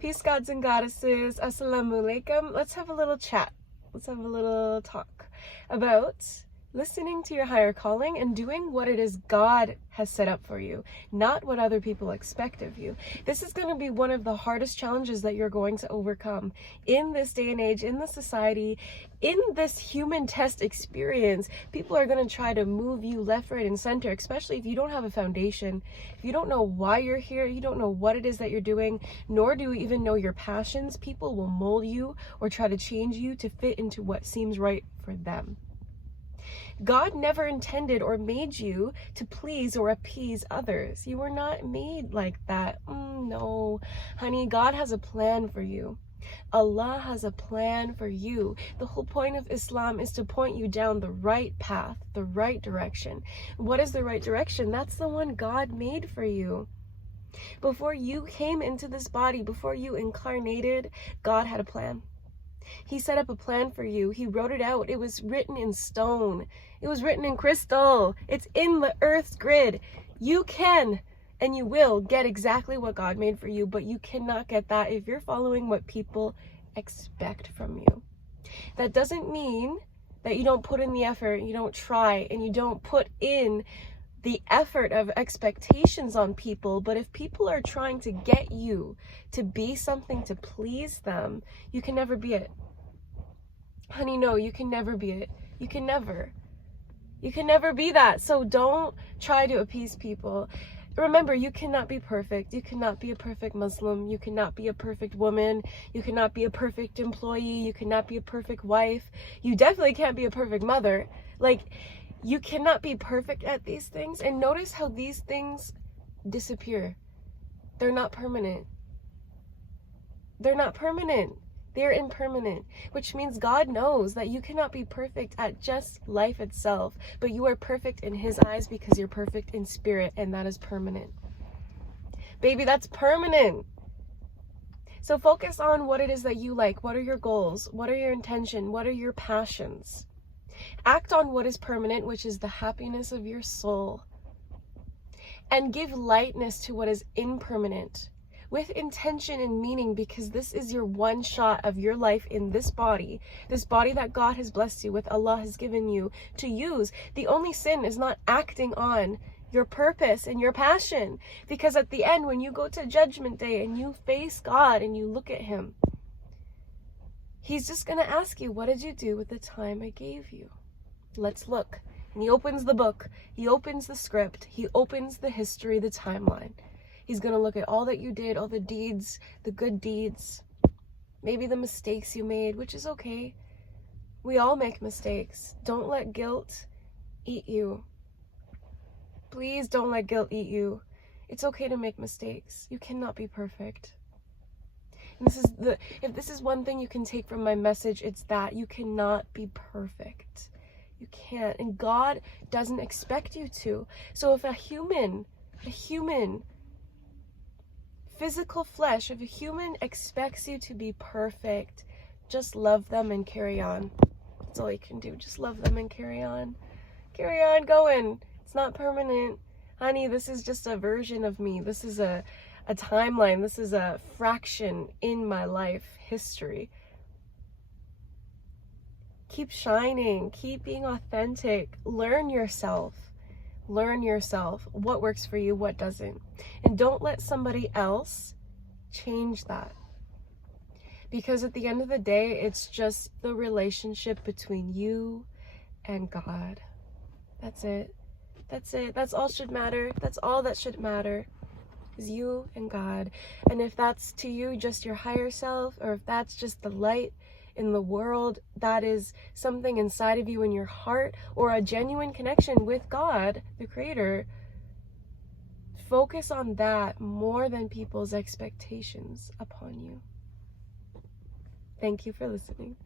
Peace, gods and goddesses. Assalamu alaikum. Let's have a little chat. Let's have a little talk about listening to your higher calling and doing what it is God has set up for you, not what other people expect of you. This is going to be one of the hardest challenges that you're going to overcome in this day and age, in this society, in this human test experience. People are going to try to move you left, right, and center, especially if you don't have a foundation. If you don't know why you're here, you don't know what it is that you're doing, nor do you even know your passions, people will mold you or try to change you to fit into what seems right for them. God never intended or made you to please or appease others. You were not made like that. No, honey, God has a plan for you. Allah has a plan for you. The whole point of Islam is to point you down the right path, the right direction. What is the right direction? That's the one God made for you. Before you came into this body, before you incarnated, God had a plan. He set up a plan for you. He wrote it out. It was written in stone. It was written in crystal. It's in the earth's grid. You can and you will get exactly what God made for you, but you cannot get that if you're following what people expect from you. That doesn't mean that you don't put in the effort, you don't try, and you don't put in the effort of expectations on people. But if people are trying to get you to be something to please them, you can never be it. Honey, no, you can never be it. You can never be that. So don't try to appease people. Remember, you cannot be perfect. You cannot be a perfect Muslim. You cannot be a perfect woman. You cannot be a perfect employee. You cannot be a perfect wife. You definitely can't be a perfect mother. Like, you cannot be perfect at these things. And notice how these things disappear. They're not permanent. They're not permanent. They're impermanent, which means God knows that you cannot be perfect at just life itself, but you are perfect in His eyes because you're perfect in spirit, and that is permanent. Baby, that's permanent. So focus on what it is that you like. What are your goals? What are your intentions? What are your passions? Act on what is permanent, which is the happiness of your soul. And give lightness to what is impermanent, with intention and meaning, because this is your one shot of your life in this body that God has blessed you with, Allah has given you to use. The only sin is not acting on your purpose and your passion, because at the end, when you go to Judgment Day and you face God and you look at Him, He's just going to ask you, what did you do with the time I gave you? Let's look. And He opens the book, He opens the script, He opens the history, the timeline. He's going to look at all that you did, all the deeds, the good deeds, maybe the mistakes you made, which is okay. We all make mistakes. Don't let guilt eat you. Please don't let guilt eat you. It's okay to make mistakes. You cannot be perfect. And if this is one thing you can take from my message, it's that you cannot be perfect. You can't. And God doesn't expect you to. So if a human, physical flesh, if a human expects you to be perfect, just love them and carry on. That's all you can do. Just love them and carry on. Carry on going. It's not permanent. Honey, this is just a version of me. This is a timeline. This is a fraction in my life history. Keep shining. Keep being authentic. Learn yourself. Learn yourself. What works for you, what doesn't. And don't let somebody else change that. Because at the end of the day, it's just the relationship between you and God. That's it. That's it. That's all should matter. That's all that should matter, is you and God. And if that's to you just your higher self, or if that's just the light in the world, that is something inside of you in your heart, or a genuine connection with God, the Creator, focus on that more than people's expectations upon you. Thank you for listening.